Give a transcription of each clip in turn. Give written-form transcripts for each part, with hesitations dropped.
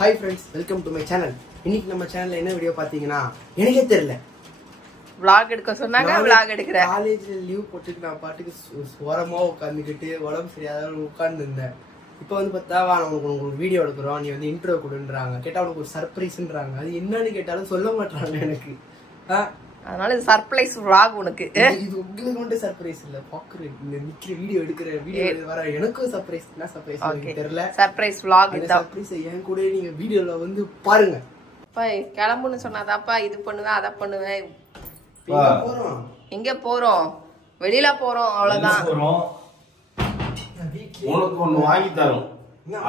Hi friends, welcome to my channel. இன்னைக்கு நம்ம சேனல்ல என்ன வீடியோ பாத்தீங்கன்னா எனக்கே தெரியல. vlog எடுக்க சொன்னாங்க vlog எடுக்கறேன். காலேஜ்ல லீவ் போட்டுட்டு நான் பாட்டுக்கு ஓரமா உட்கார்ந்துக்கிட்டு உடம்பு சரியாத உட்கார்ந்து இருந்தேன். இப்போ வந்து பார்த்தா நம்ம ஒரு வீடியோ எடுக்கிறோம், நீ வந்து இன்ட்ரோ கொடுன்றாங்க. கேட்டா உனக்கு ஒரு சர்ப்ரைஸ்ன்றாங்க. அது என்னன்னு கேட்டாலும் சொல்ல மாட்டாங்க எனக்கு. அதனால இது சர்ப்ரைஸ் vlog உனக்கு. இது உங்களுக்கு மட்டும் சர்ப்ரைஸ் இல்ல, பாக்குறேன் இந்த நிக்கிற வீடியோ எடுக்கிற வீடியோ வர எனக்கும் சர்ப்ரைஸ். என்ன சர்ப்ரைஸ் எனக்கு தெரியல. சர்ப்ரைஸ் vlog இந்த சர்ப்ரைஸ் என் கூட நீங்க வீடியோல வந்து பாருங்க. பை கிளம்புன்னு சொன்னாதாப்பா இது பண்ணுவேன் அத பண்ணுவேன். எங்க போறோம்? வெளியில போறோம், அவ்வளவுதான். உனக்கு ஒண்ணு வாங்கி தரும்,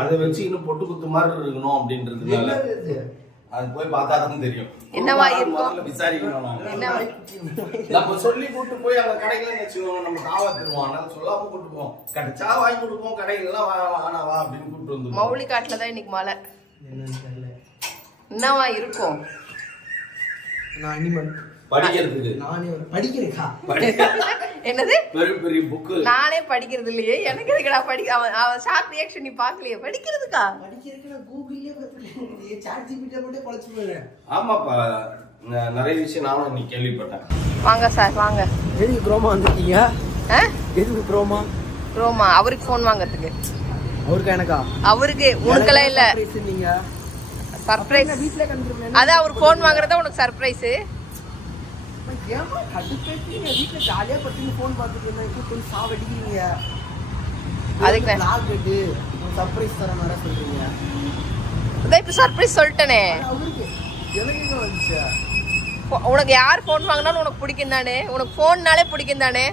அதை வச்சு இன்னும் பொட்டு குத்து மாதிரி இருக்கணும் அப்படின்றதுனால அது போய் பார்த்தாதான் தெரியும். என்னவா இருக்கும் விசாரிக்கணும். நம்ம சொல்லி கூட்டு போய் அவங்க கடைகளை வச்சுக்கணும், நம்ம காவா தருவோம். சொல்லாம கூட்டு போவோம், கிடைச்சா வாங்கி கொடுப்போம், கடைகள் எல்லாம் வானவா அப்படின்னு கூப்பிட்டு வந்து மௌலி காட்டுலதான் இன்னைக்கு மழை. என்னவா இருக்கும்? நான் இனிமேல் படிக்கிறதுக்கு நானே படிக்கிறேன்க்கா. என்னது பெரிய பெரிய புக்கு நானே படிக்கிறது இல்லையே, எனக்கு எதுக்குடா படிக்க? அவன் ஷார்ட் ரியாக்ஷன் நீ பாக்கலையே. படிக்கிறதுக்கா? படிக்கிறதுக்கு நான் கூகுள்லயே பார்த்துட்டேன், சாட் ஜிபிடி மட்டும் படிச்சு போறேன். ஆமாப்பா, நிறைய விஷயம் நானும் இன்னைக்கு கேள்விப்பட்டேன். வாங்க சார் வாங்க. எதுக்கு குரோமா வந்திருக்கீங்க? எதுக்கு குரோமா? குரோமா அவருக்கு போன் வாங்குறதுக்கு. அவருக்கா எனக்கா? அவருக்கு, உனக்கெல்லாம் இல்ல. நீங்க சர்ப்ரைஸ் வீட்ல கண்டுறேன். அதான் அவர் போன் வாங்குறதா உனக்கு சர்ப்ரைஸ். ஏமா கடுப்பேத்தீங்க? வீட்ல ஜாலியா படுத்து போன் பார்த்துட்டு இருந்தா இப்போ கொஞ்சம் சாவடிக்கிறீங்க. அதுக்கு vlog எடு, சர்ப்ரைஸ் தர மாதிரி சொல்றீங்க. அதான் இப்ப சர்ப்ரைஸ் சொல்லிட்டேனே. அவருக்கு எனக்கு வந்துச்சு. உனக்கு யார் போன் வாங்கினாலும் உனக்கு பிடிக்கும் தானே? உனக்கு போன்னாலே பிடிக்கும் தானே?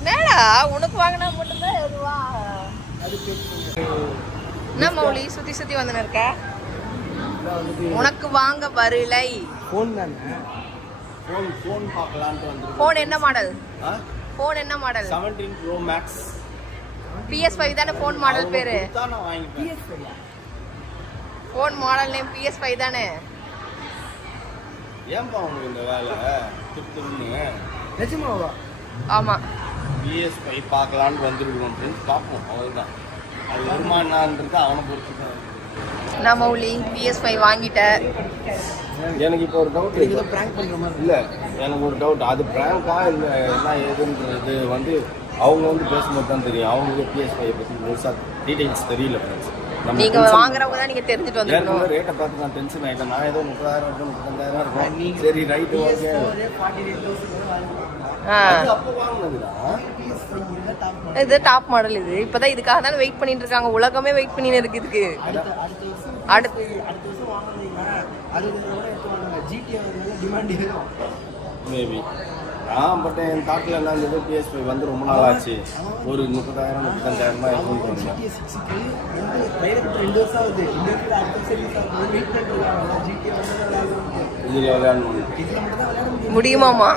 என்னடா உனக்கு வாங்கினா மட்டும்தான் எதுவா? என்ன மௌலி சுத்தி சுத்தி வந்து இருக்க? உனக்கு வாங்க வரலை. போன் தானே. போன் பார்க்கலான்ட்டு வந்து. போன் என்ன மாடல்? போன் என்ன மாடல்? 17 Pro Max. PS5 தானே போன் மாடல் பேரு? நான் வாங்கிப்பேன். போன் மாடல் நேம் PS5 தானே? ஏன்பா உனக்கு இந்த வேலை திட்டுன்னு? நிஜமாவா? ஆமா. PS5 பார்க்கலான்னு வந்துருக்கோம் ஃப்ரெண்ட்ஸ், பார்ப்போம் அவ்வளோதான். அது வருமானன்றது அவனை பொறுத்து. நான் மௌலி PS5 வாங்கிட்டேன். எனக்கு இப்போ ஒரு டவுட். இதை பிராங்க் பண்ற மாதிரி இல்லை, எனக்கு ஒரு டவுட். அது பிராங்கா இல்லை என்ன ஏதுன்றது வந்து அவங்க வந்து பேசும்போது தான் தெரியும். அவங்களுக்கு PS5 பற்றி முழுசாக டீடைல்ஸ் தெரியல ஃப்ரெண்ட்ஸ். நீங்க வாங்குறவங்க தான் நீங்க தெரிஞ்சுட்டு வந்துருக்கணும். ரேட்டை பார்த்து நான் டென்ஷன் ஆகிட்டேன். நான் ஏதோ 30,000 35,000 இருக்கும். சரி ரைட்டு ஓகே. அப்போ வாங்கினதுடா இது டாப் மாடல். இது இப்பதான் இதுக்காக தான் வெயிட் பண்ணிட்டு இருக்காங்க. உலகமே வெயிட் பண்ணிட்டு இருக்கு இதுக்கு. அடுத்து வருஷம் வாங்குனீங்கன்னா GTA டிமாண்ட் இருக்கும் மேபி. பட் என் தாட்டில் என்ன இருந்தது, PS5 வந்து ரொம்ப நாள் ஆச்சு. ஒரு 30,000 35,000 இருக்கும்னு தோணுது. இதில் விளையாடணும் முடியுமாமா?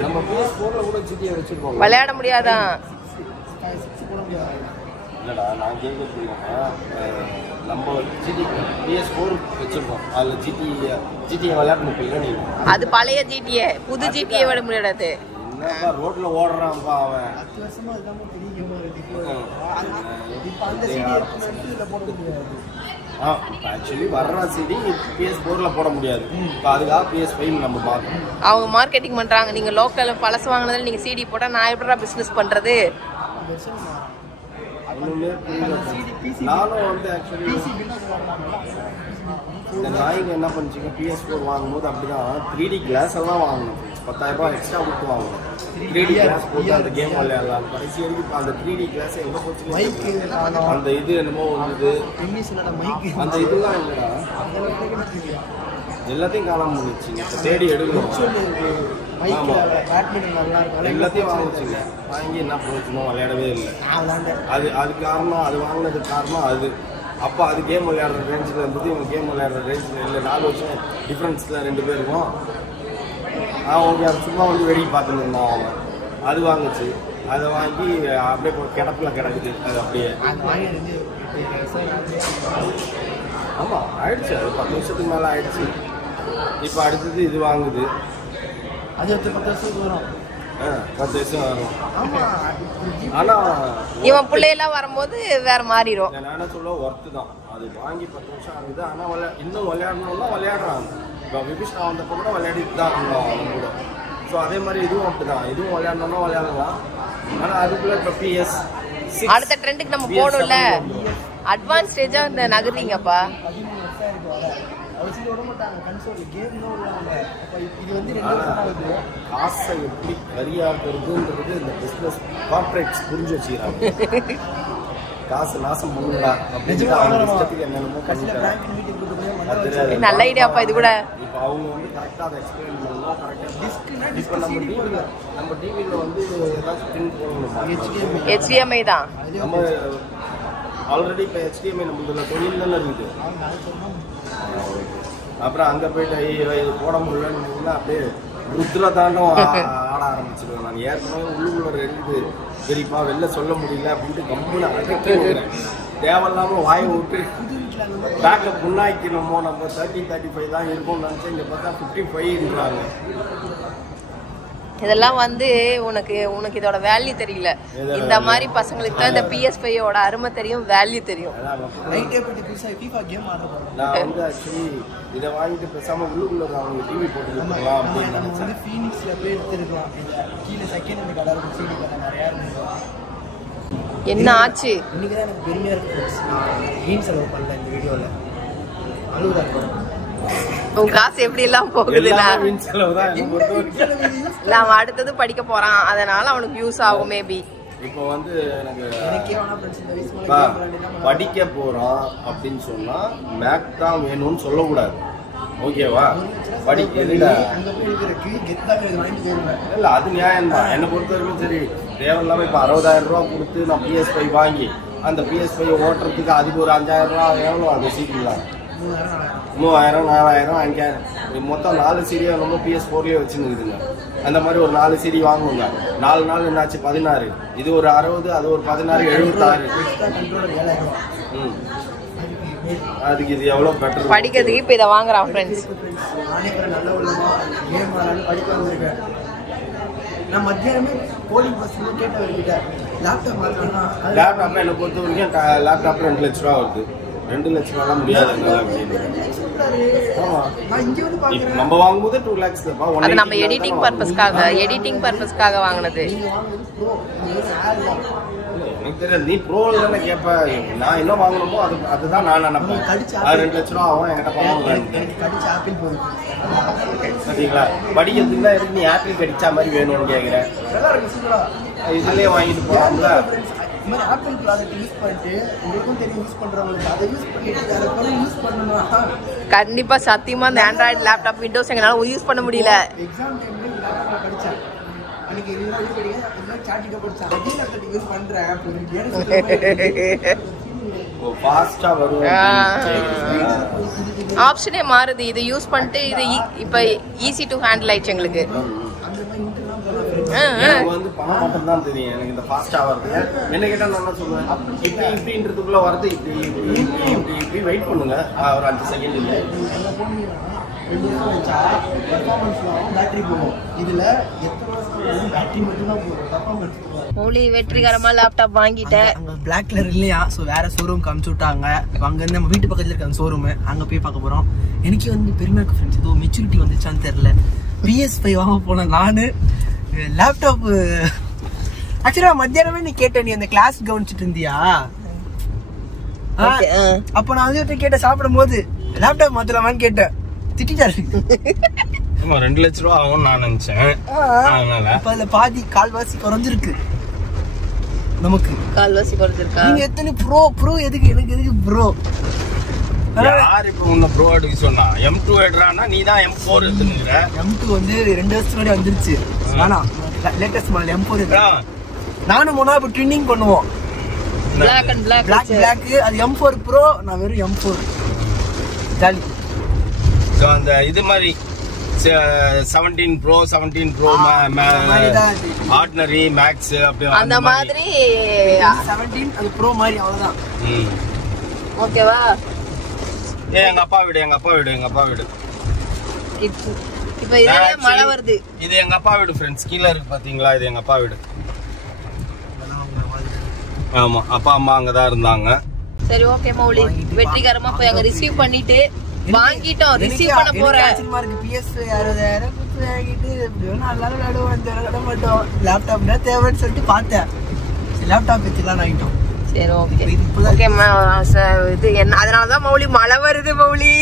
நம்ம PS4ல கூட GTA வச்சிருக்கோம். விளையாட முடியாதான்? இல்லடா, நான் கேட்கறது நம்ம PS4 வச்சிருக்கோம். அதில் GTA விளையாட முடியல. அது பழைய GTA, புது GTA விட முடியாது. என்னப்பா ரோட்ல ஓடுறான்ப்பா அவன். ஆக்சுவலி வர்ற CD PS4ல போட முடியாது. இப்போ அதுக்காக PS5 நம்ம பார்க்கணும். அவங்க மார்க்கெட்டிங் பண்றாங்க. நீங்க லோக்கல் பழசு வாங்கினதுல நீங்க CD போட்டா நான் எப்படிடா பிசினஸ் பண்றது? நானும் வந்து ஆக்சுவலி இந்த நாய்க்கு என்ன பண்ணிச்சிங்க, PS4 வாங்கும்போது அப்படிதான் 3D கிளாஸ் எல்லாம் வாங்கணும். 10,000 ரூபாய் எக்ஸ்ட்ரா கொடுத்து வாங்கணும். 3D கிளாஸ் போட்டு அந்த கேம் விளையாடலாம். கடைசி வரைக்கும் அந்த 3D கிளாஸ் எங்கே போச்சு, அந்த இது என்னமோ வந்தது, அந்த இதெல்லாம் இல்லைடா, எல்லாத்தையும் காணாம முடிச்சுங்க. தேடி எடுக்கணும். எல்லாத்தையும் வாங்கிச்சுங்க. வாங்கி என்ன போச்சுனோ விளையாடவே இல்லை. அது காரணம், அது வாங்கினதுக்கு காரணம் அது. அப்போ அது கேம் விளையாடுற ரேஞ்சில் இருந்தது, இவங்க கேம் விளையாடுற ரேஞ்சில் இல்லை. 4 வருஷம் டிஃப்ரென்ஸில் 2 பேருக்கும். அவங்க அதை சும்மா வந்து வெடிக்க பார்த்துட்டு இருந்தான் அவன். அது வாங்குச்சு. அதை வாங்கி அப்படியே கிடப்பில் கிடக்குது. அது அப்படியே ஆமாம் ஆயிடுச்சு. அது 10 வருஷத்துக்கு மேலே ஆயிடுச்சு. இப்போ அடுத்தது இது வாங்குது. அது 10 வருஷத்துக்கு வரும். 10 வருஷம் வரும். ஆனா இவன் பிள்ளையெல்லாம் வரும்போது வேற மாறிடும். நான் என்ன சொல்ல ஒர்த்து தான் அது வாங்கி 10 வருஷம் ஆகுது. ஆனா இன்னும் விளையாடணும்னா விளையாடுறாங்க. இப்போ விபிஷ்ணா வந்தப்போ கூட விளையாடிட்டு தான் இருந்தோம் அவங்க கூட. ஸோ அதே மாதிரி இதுவும் அப்படிதான், இதுவும் விளையாடணும்னா விளையாடலாம். ஆனா அதுக்குள்ள இப்போ PS அடுத்த ட்ரெண்டுக்கு நம்ம போடும்ல, அட்வான்ஸ் ஸ்டேஜா இந்த நகர்றீங்கப்பா. காசை எப்படி கரியாக்குறதுன்றது இந்த பிசினஸ் கார்பரேட்ஸ் புரிஞ்சு வச்சுக்கிறாங்க. காசு நாசம் பண்ணுங்களா அப்படின்னு என்னென்னமோ பண்ணிட்டாங்க. நல்ல ஐடியாப்பா இது கூட. இப்போ அவங்க வந்து கரெக்டாக அதை எக்ஸ்பிளைன் பண்ணலாம். கரெக்டாக இப்போ நம்ம டிவியில் வந்து ஏதாச்சும் பின் போடணும். HDMI தான் நம்ம ஆல்ரெடி இப்போ HDMI நம்மளோட தொழில் தானே இருக்குது. அப்புறம் அங்கே போயிட்டு இது போட முடியலன்னு அப்படியே ருத்ர தாண்டம் ஆட ஆரம்பிச்சிருவேன். நான் ஏற்கனவே உள்ளுக்குள்ள இருக்குது சரிப்பா வெளில சொல்ல முடியல அப்படின்ட்டு கம்பெனி அடக்கிறேன். தேவையில்லாமல் வாயை விட்டு பேக்கப் முன்னாக்கணுமோ நம்ம 30-35 தான் இருக்கும்னு நினச்சேன். இங்கே பார்த்தா 55ன்றாங்க. இதெல்லாம் வந்து உனக்கு இதோட வேல்யூ தெரியல. இந்த மாதிரி பசங்களுக்கு தான் இந்த PS5 அருமை தெரியும், வேல்யூ தெரியும். நான் வந்து ஆக்சுவலி இதை வாங்கிட்டு பேசாம உள்ளுக்குள்ள அவங்க டிவி போட்டு கொடுக்கலாம் அப்படின்னு நினைச்சேன். என்ன ஆச்சு? இன்னைக்குதான் எனக்கு பெருமையா இருக்கு. வீண் செலவு பண்ணல இந்த வீடியோல. அழுகுதா உன் காசு எப்படி எல்லாம் போகுதுன்னா அவன் அடுத்தது படிக்க போறான், அதனால அவனுக்கு யூஸ் ஆகும். மேபி இப்போ வந்து எனக்கு படிக்க போறான் அப்படின்னு சொன்னா மேக் தான் வேணும்னு சொல்லக்கூடாது. ஓகேவா? படிக்கிறது இல்ல அது நியாயம் தான் என்ன பொறுத்த வரைக்கும். சரி தேவையில்லாம இப்ப 60,000 ரூபா கொடுத்து நான் PS5 வாங்கி அந்த PS5 ஓட்டுறதுக்கு அதுக்கு ஒரு 5,000 ரூபா எவ்வளோ அந்த சீக்கிரம் 3000, 4000, 5000 மொத்தம் 4 சீடியை நம்ம PS4லயே வச்சுருக்குதுங்க. அந்த மாதிரி ஒரு 4 சீடி வாங்குவோங்க. 4 நாள் என்னாச்சு 16. இது ஒரு 60, அது ஒரு 16, 76. அதுக்கு இது எவ்வளோ பெட்டர் படிக்கிறதுக்கு இப்போ இதை வாங்குறான் ஃப்ரெண்ட்ஸ். நான் மத்தியானமே கோடிங் பஸ்ல கேட்டவர்கிட்ட லேப்டாப் என்ன பொறுத்த வரைக்கும் லேப்டாப் 2 லட்ச ரூபா வருது. 2 லட்ச ரூபாலாம் முடியாது. நம்ம வாங்கும்போது 2 lakhs தான். அது நம்ம எடிட்டிங் பர்பஸ்க்காக வாங்கினது. எனக்கு தெரியாது நீ ப்ரோல தானே கேட்ப. நான் என்ன வாங்கணுமோ அதுதான் நான் நினைப்பேன். அது 2 லட்ச ரூபா ஆகும் என்கிட்ட பணம். சரிங்களா? படிக்கிறதுக்கு தான் இருக்கு. நீ ஆப்பிள் கடிச்சா மாதிரி வேணும்னு கேட்குறேன். இதுலயே வாங்கிட்டு போகலாம்ல. ஆப்பிள் ப்ராடக்ட் யூஸ் பண்ணிட்டு உங்களுக்கும் தெரியும் யூஸ் பண்றவங்களுக்கு அதை யூஸ் பண்ணிட்டு அதை கூட யூஸ் பண்ணணும். கண்டிப்பா சத்தியமா அந்த ஆண்ட்ராய்டு லேப்டாப் விண்டோஸ் எங்களால யூஸ் பண்ண முடியல. எக்ஸாம் டைம்ல லேப்டாப்ல படிச்சேன். அன்னைக்கு இது படிக்க அதெல்லாம் சாட்டிட்ட படிச்சேன். அதே லேப்டாப் யூஸ் பண்றேன் அப்படின்னு ஓ ஃபாஸ்டா வரும். ஆப்ஷனே மாறுது. இது யூஸ் பண்ணிட்டு இது இப்ப ஈஸி டு ஹேண்டில் ஆயிடுச்சு எங்களுக்கு. எனக்கு வந்து பணம் மட்டும் தான் தெரியும். எனக்கு இந்த ஃபாஸ்டா வருது. என்ன கேட்டா நான் என்ன சொல்லுவேன், இப்படின்றதுக்குள்ள வருது. இப்படி வெயிட் பண்ணுங்க ஒரு 5 செகண்ட். இல்லை வெற்றிகரமா லேப்டாப் வாங்கிட்டேன். பிளாக் கலர் இல்லையா, ஸோ வேற ஷோரூம் காமிச்சு விட்டாங்க. அங்க இருந்து நம்ம வீட்டு பக்கத்துல இருக்க அந்த ஷோரூம் அங்க போய் பார்க்க போறோம். எனக்கு வந்து பெருமையா இருக்கு ஃப்ரெண்ட்ஸ். ஏதோ மெச்சூரிட்டி வந்துச்சான்னு தெரியல. PS5 வாங்க போன நானு லேப்டாப் ஆக்சுவலா மத்தியானமே நீ கேட்ட, நீ அந்த கிளாஸ் கவனிச்சுட்டு இருந்தியா? அப்ப நான் வந்து கேட்ட சாப்பிடும் போது லேப்டாப் மாத்தலாமான்னு கேட்டேன். திட்டாரு. 2 லட்ச ரூபா ஆகும் நான் நினைச்சேன். இப்ப அதுல பாதி கால்வாசி குறைஞ்சிருக்கு. நமக்கு கால்வாசி குறைஞ்சிருக்கா? நீங்க எத்தனை ப்ரோ எதுக்கு? எனக்கு எதுக்கு ப்ரோ? யார் இப்ப உன்ன ப்ரோ எடுக்க சொன்னா? M2 எடுறானா? நீ தான் M4 எடுத்துக்கிற. M2 வந்து 2 வருஷத்துக்கு முன்னாடி வந்துருச்சு. ஆனா லேட்டஸ்ட் மாடல் M4 இருக்கு. நானும் முன்னா இப்ப ட்வின்னிங் பண்ணுவோம். Black and black. அது M4 Pro, நான் வெறும் M4 ஜாலி. சோ அந்த இது மாதிரி 17 Pro, 17 Pro ஆர்டினரி மேக்ஸ் அப்படி அந்த மாதிரி 17 அது Pro மாதிரி அவ்வளவுதான். ஓகேவா? எங்க அப்பா வீடு இப்ப இப்ப இதே மழை வருது. இது எங்க அப்பா வீடு ஃப்ரெண்ட்ஸ். கீழ இருக்கு பாத்தீங்களா, இது எங்க அப்பா வீடு. ஆமா, அப்பா அம்மா அங்கதான் இருந்தாங்க. சரி ஓகே மௌலி, வெற்றிகரமா போய் அங்க ரிசீவ் பண்ணிட்டு வாங்கிட்டோம். ரிசீவ் பண்ண போறேன். PS 60,000 கொடுத்து வாங்கிட்டு நல்லா விளையாடுவோம் மாட்டோம். லேப்டாப்னா தேவைன்னு சொல்லிட்டு பார்த்தேன். லேப்டாப் வச்சுலாம் வாங்கிட்டோம். சரி ஓகே ஓகே. இது என்ன, அதனாலதான் மௌலி மழை வருது மௌலி.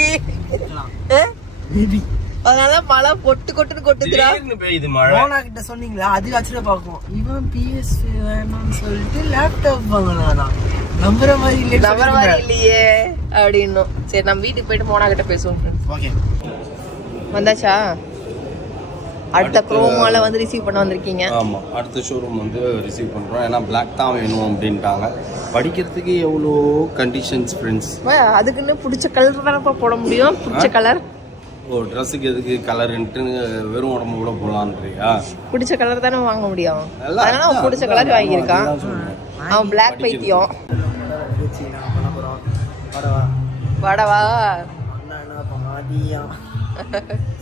அதனாலதான் மழை பொட்டு கொட்டுன்னு கொட்டுதுடா. இது மழை. மோனா கிட்ட சொன்னீங்களா, அது ஆச்சரிய பாக்கும். இவன் PS வேணும்னு சொல்லிட்டு லேப்டாப் வாங்கினானா? நம்புற மாதிரி இல்லையே அப்படின்னும். சரி நம்ம வீட்டுக்கு போயிட்டு மோனா கிட்ட பேசுவோம். ஓகே, வந்தாச்சா? அடுத்த குரோமால வந்து ரிசீவ் பண்ண வந்திருக்கீங்க. ஆமா, அடுத்த ஷோரூம் வந்து ரிசீவ் பண்றோம். ஏன்னா பிளாக் தான் வேணும் அப்படின்ட்டாங்க. படிக்கிறதுக்கு எவ்வளோ கண்டிஷன்ஸ் ஃப்ரெண்ட்ஸ். அதுக்குன்னு பிடிச்ச கலர் தானப்பா போட முடியும். பிடிச்ச கலர். ஓ, ட்ரெஸ்ஸுக்கு எதுக்கு கலர்ன்ட்டு வெறும் உடம்பு கூட போலான்றியா? பிடிச்ச கலர் தானே வாங்க முடியும். அதனால அவன் பிடிச்ச கலர் வாங்கியிருக்கான். அவன் பிளாக் பைத்தியம். வடவா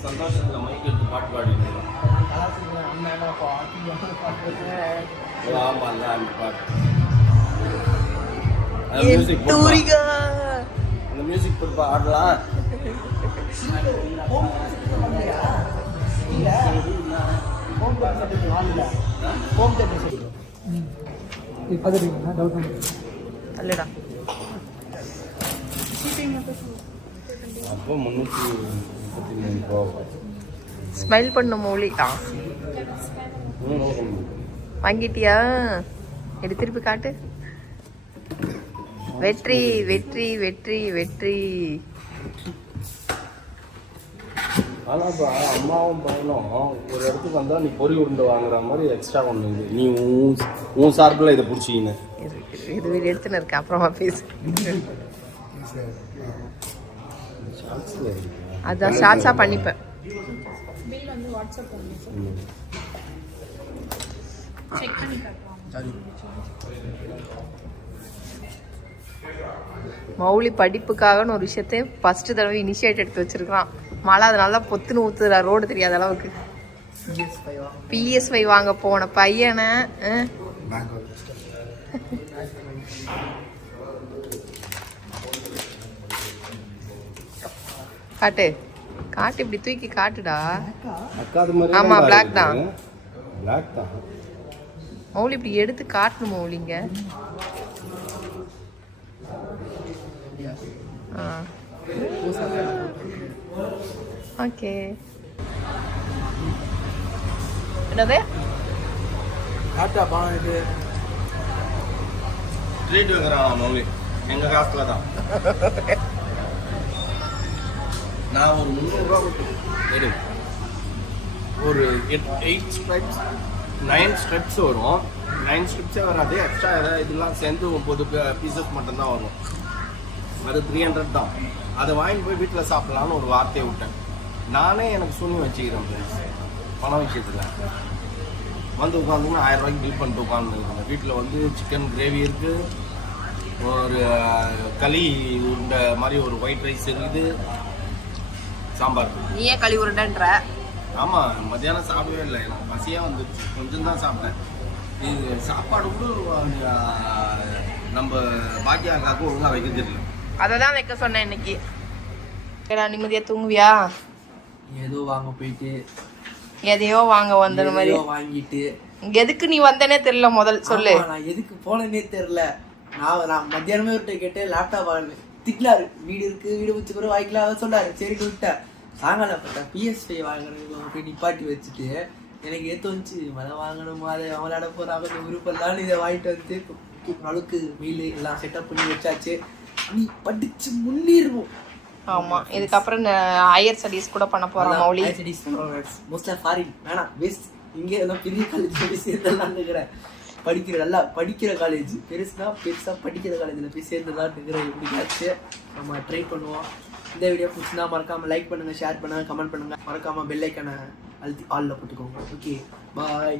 சந்தோஷத்துல மைக் எடுத்து பாட்டு பாடிட்டு. ஆமா, அந்த பாட்டு. அந்த மியூசிக் போட்டு ஆடலாம். அப்போ 333 ரூபா. ஸ்மைல் பண்ண மௌலி. வாங்கிட்டியா? எடுத்து திருப்பி காட்டு. வெற்றி வெற்றி வெற்றி வெற்றி. ஆனாப்பா அம்மாவும் பையனும் ஒரு இடத்துக்கு வந்தா நீ பொறி உருண்டை வாங்குற மாதிரி எக்ஸ்ட்ரா ஒன்று இது. நீ உன் சார்பில் இதை பிடிச்சிக்கின்னு இது வீடு எடுத்துன்னு இருக்கேன். அப்புறமா பேசு. அதான் ஷார்ட்ஸா பண்ணிப்பேன். மௌலி படிப்புக்காக ஒரு விஷயத்தை ஃபர்ஸ்ட் தடவை இனிஷியேட் எடுத்து வச்சிருக்கான். மழை அதனால பொத்துன்னு ஊத்துறா. ரோடு தெரியாத அளவுக்கு. PS5 வாங்க போன பையனை காட்டு காட்டு, இப்படி தூக்கி காட்டுடா. ஆமா, பிளாக் தான். மௌலி இப்படி எடுத்து காட்டணும் மௌலிங்க. ஓகே, என்னது ட்ரீட் வைக்கிறான் மௌலி. எங்க காசுல தான். நான் ஒரு 300 ரூபா கொடுத்து ஒரு 8 ஸ்ட்ரைப்ஸ் 9 ஸ்ட்ரிப்ஸ் வரும். 9 ஸ்ட்ரிப்ஸே வராது. எக்ஸ்ட்ரா ஏதாவது இதெல்லாம் சேர்ந்து 9 பீசஸ் மட்டும்தான் வரும். அது 300 தான். அதை வாங்கி போய் வீட்டில் சாப்பிட்லான்னு ஒரு வார்த்தையை விட்டேன். நானே எனக்கு சூனியம் வச்சுக்கிறேன் ஃப்ரெண்ட்ஸ். பணம் விஷயத்தில் வந்து உட்காந்துங்கன்னா 1000 ரூபாய்க்கு பில் பண்ணிட்டு உட்காந்துருக்காங்க. வீட்டில் வந்து சிக்கன் கிரேவி இருக்குது, ஒரு களி உருண்டை மாதிரி ஒரு ஒயிட் ரைஸ் இருக்குது, சாம்பார். நீயே களி உருண்டைன்ற? ஆமாம், மத்தியானம் சாப்பிடவே இல்லை. எனக்கு பசியாக வந்துச்சு. கொஞ்சம் தான் சாப்பிட்டேன். இது சாப்பாடு கூட நம்ம பாக்கியாக்காவுக்கு ஒழுங்காக வைக்க தெரியல. அதை தான் வைக்க சொன்னேன் இன்னைக்கு. நிம்மதியாக தூங்குவியா? ஏதோ வாங்க போயிட்டு எதையோ வாங்க வந்த மாதிரி வாங்கிட்டு. எதுக்கு நீ வந்தனே தெரியல. முதல் சொல்லு. நான் எதுக்கு போனேன்னே தெரியல. நான் மத்தியானமே விட்டு கேட்டு லேப்டாப் வாங்கினேன். திட்டினாரு. வீடு இருக்கு, வீடு வச்சு கூட வாங்கிக்கலாம் சொன்னாரு. சரிட்டு விட்டேன். சாயங்காலம் பார்த்தா PS5 வாங்கணும் போய் நிப்பாட்டி வச்சுட்டு எனக்கு ஏற்ற வந்துச்சு. மழை வாங்கணுமா, அதை விளையாட போறாங்க விருப்பம் தான். இதை வாங்கிட்டு வந்து அளவுக்கு மீல் எல்லாம் செட்டப் பண்ணி வச்சாச்சு. நீ படிச்சு முன்னேறுவோம். ஆமா, இதுக்கப்புறம் ஹையர் ஸ்டடீஸ் கூட பண்ண போறோம் Mouli. Higher studies mostly foreign வேணாம், வேஸ்ட். இங்கே எல்லாம் பெரிய காலேஜ் போய் சேர்ந்தெல்லாம் இருக்கிறேன். நல்லா படிக்கிற காலேஜ், பெருசா படிக்கிற காலேஜில் போய் சேர்ந்துதான் இருக்கிறேன். எப்படியாச்சு நம்ம ட்ரை பண்ணுவோம். இந்த வீடியோ பிடிச்சிருந்தா மறக்காம லைக் பண்ணுங்க, ஷேர் பண்ணுங்க, கமெண்ட் பண்ணுங்க. மறக்காம பெல் ஐக்கானை அழுத்தி ஆல்ல போட்டுக்கோங்க. ஓகே, பாய்.